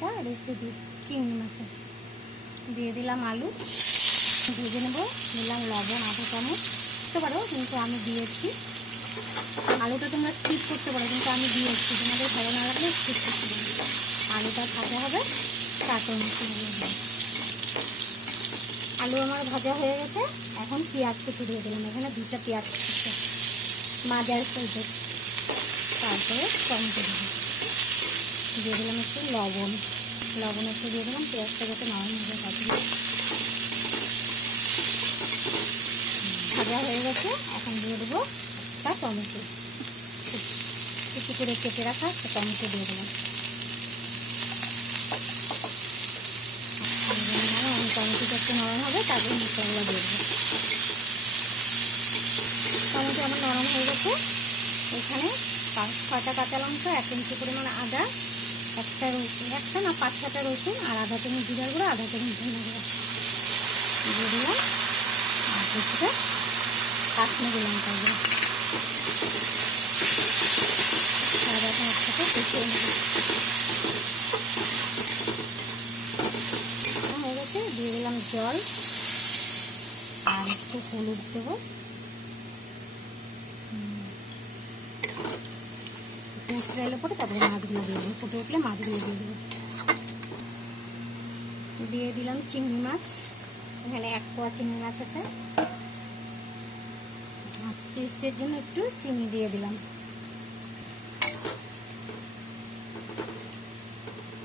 একটা রেসিপি চিংড়ি মাছের। দিয়ে দিলাম আলু, ভেজে নেবো। দিলাম লবণ আধা চামচ, দিতে পারো কিন্তু আমি দিয়েছি। আলুটা তোমরা স্কিপ করতে পারো, কিন্তু আমি দিয়েছি। তোমাদের ভালো না লাগলে স্কিপ করতে পারো। আলুটা ভাজা হবে, তারপর মশলা দিয়ে। আলু আমার ভাজা হয়ে গেছে। এখন পেঁয়াজ কুচি দিয়ে দিলাম, এখানে 2টা পেঁয়াজ কুচি মাঝারি সাইজের। তারপরে টমেটো দিয়ে দিলাম একটু লবণ একটু দিয়ে দিলাম। পেঁয়াজটা যাতে নরম হয়ে যায়। ভাজা হয়ে গেছে, এখন দিয়ে দেবো একটা টমেটো, কুচি করে কেটে রাখা একটা টমেটো দিয়ে দিলাম। টমেটোটা একটু নরম হবে, তারপরে মশলাগুলো দিয়ে দেবো। টমেটো আমার নরম হয়ে গেছে। এখানে 5-6টা কাঁচা লঙ্কা, 1 ইঞ্চি পরিমাণ আদা, একটা রসুন, একটা না 5-6টা রসুন, আর আধা চামচ জিরার গুঁড়ো, আধা চামচ ধনে গুঁড়ো দিয়ে দিলাম। আর কিছুটা কাশ্মীরি লঙ্কা গুঁড়ো এখন একসাথে কষিয়ে নেব। হয়ে গেছে, দিয়ে দিলাম জল আর একটু হলুদ দেবো। ফুটে এলে পরে তারপরে মাছগুলো দিয়ে দেবো। ফুটে উঠলে মাছগুলো দিয়ে দেবো। দিয়ে দিলাম চিংড়ি মাছ, এখানে 1 পোয়া চিংড়ি মাছ আছে। টেস্টের জন্য একটু চিনি দিয়ে দিলাম।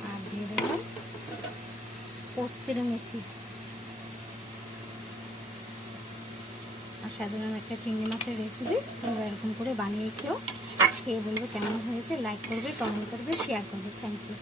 আর দিয়ে দিলাম কস্তুরি মেথি। আর সাধারণ একটা চিংড়ি মাছের রেসিপি, তোমরা এরকম করে বানিয়ে খেয়ে বলবে কেমন হয়েছে। লাইক করবে, কমেন্ট করবে, শেয়ার করবে। Thank you.